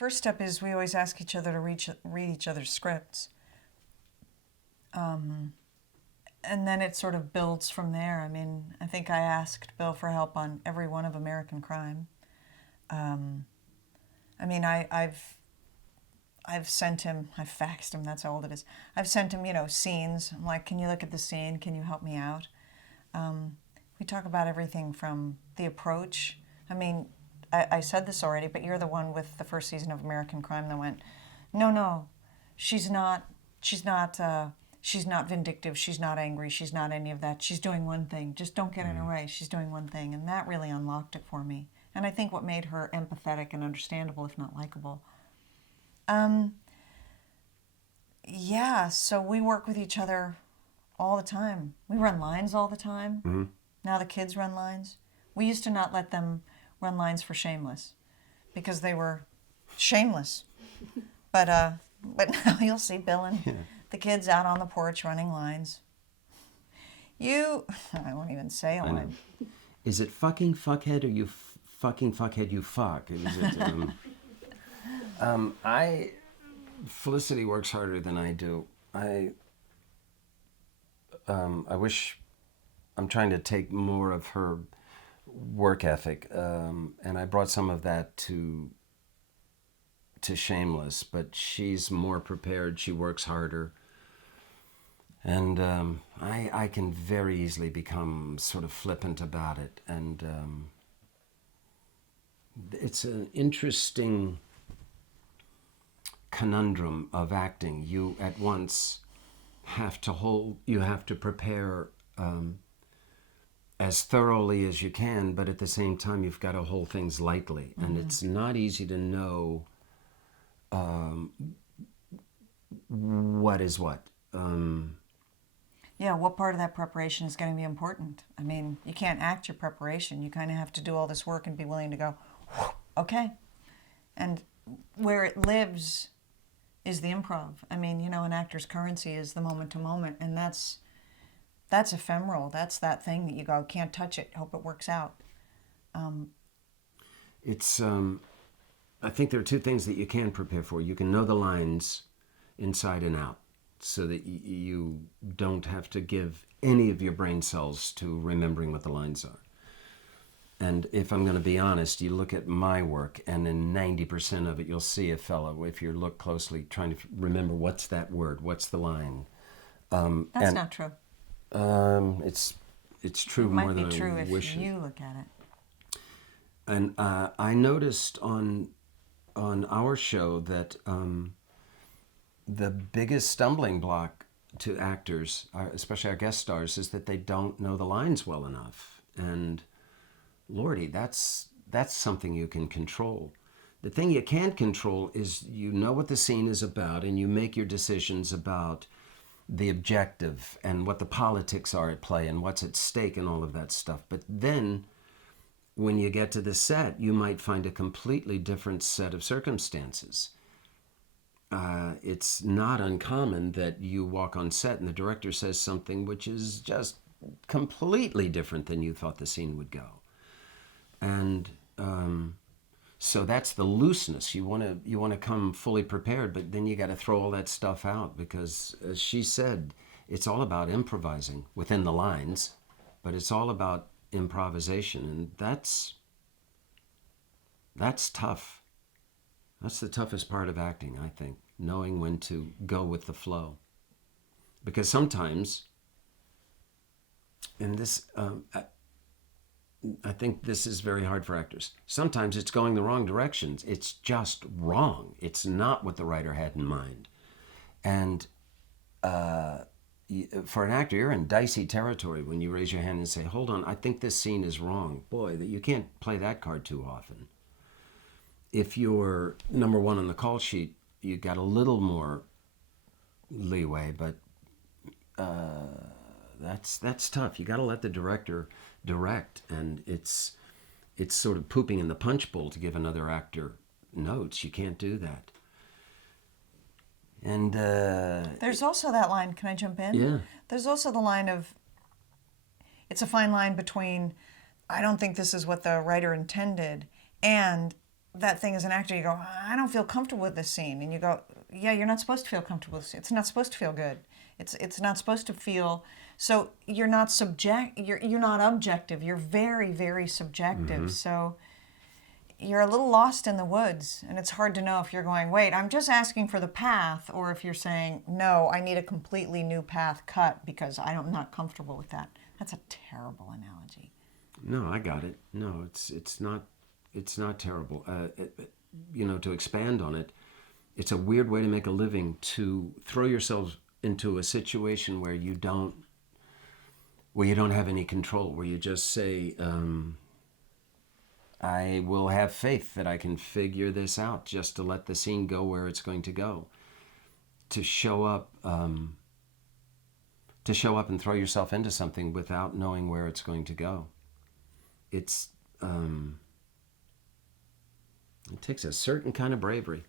first step is we always ask each other to read each other's scripts. And then it sort of builds from there. I mean, I think I asked Bill for help on every one of American Crime. I mean, I've sent him, I've faxed him, that's how old it is. I've sent him, scenes. I'm like, can you look at the scene? Can you help me out? We talk about everything from the approach. I mean, I said this already, but you're the one with the first season of American Crime that went, no, she's not vindictive, she's not angry, she's not any of that. She's doing one thing. Just don't get in her way. She's doing one thing. And that really unlocked it for me. And I think what made her empathetic and understandable, if not likable. Yeah, so we work with each other all the time. We run lines all the time. Mm-hmm. Now the kids run lines. We used to not let them run lines for Shameless because they were shameless. But now you'll see Bill and the kids out on the porch running lines. I won't even say a line. Is it fucking fuckhead or you fucking fuckhead you fuck? Felicity works harder than I do. I wish I'm trying to take more of her work ethic, and I brought some of that to Shameless, but she's more prepared. She works harder. And I can very easily become sort of flippant about it. And it's an interesting conundrum of acting. You at once have to prepare as thoroughly as you can, but at the same time you've got to hold things lightly. Mm-hmm. And it's not easy to know what is what. Yeah, what part of that preparation is going to be important? I mean, you can't act your preparation. You kind of have to do all this work and be willing to go, okay. And where it lives is the improv. I mean, an actor's currency is the moment to moment, and that's ephemeral. That's that thing that you go, can't touch it, hope it works out. I think there are two things that you can prepare for. You can know the lines inside and out, so that you don't have to give any of your brain cells to remembering what the lines are. And if I'm going to be honest, you look at my work, and in 90% of it, you'll see a fellow, if you look closely, trying to remember what's that word, what's the line. That's not true. It's true more than I wish. It might be true if you look at it. And I noticed on our show that the biggest stumbling block to actors, especially our guest stars, is that they don't know the lines well enough. And Lordy, that's something you can control. The thing you can't control is you know what the scene is about, and you make your decisions about the objective and what the politics are at play and what's at stake and all of that stuff. But then when you get to the set, you might find a completely different set of circumstances. It's not uncommon that you walk on set and the director says something which is just completely different than you thought the scene would go. And so that's the looseness. You want to come fully prepared, but then you got to throw all that stuff out because, as she said, it's all about improvising within the lines, but it's all about improvisation, and that's tough. That's the toughest part of acting, I think, knowing when to go with the flow. Because sometimes, in this, I think this is very hard for actors. Sometimes it's going the wrong directions. It's just wrong. It's not what the writer had in mind. And for an actor, you're in dicey territory when you raise your hand and say, hold on, I think this scene is wrong. Boy, you can't play that card too often. If you're number one on the call sheet, you got a little more leeway, but that's tough. You got to let the director direct, and it's sort of pooping in the punch bowl to give another actor notes. You can't do that. And there's also that line. Can I jump in? Yeah. There's also the line of, it's a fine line between, I don't think this is what the writer intended, and that thing as an actor, you go, I don't feel comfortable with this scene. And you go, yeah, you're not supposed to feel comfortable with this. It's not supposed to feel good. It's not supposed to feel, so you're not you're not objective. You're very, very subjective. So you're a little lost in the woods, and it's hard to know if you're going, wait, I'm just asking for the path, or if you're saying, no, I need a completely new path cut because I'm not comfortable with that. That's a terrible analogy. No, I got it. No, it's not terrible. To expand on it, it's a weird way to make a living, to throw yourself into a situation where you don't have any control, where you just say, I will have faith that I can figure this out, just to let the scene go where it's going to go. To show up and throw yourself into something without knowing where it's going to go. It takes a certain kind of bravery.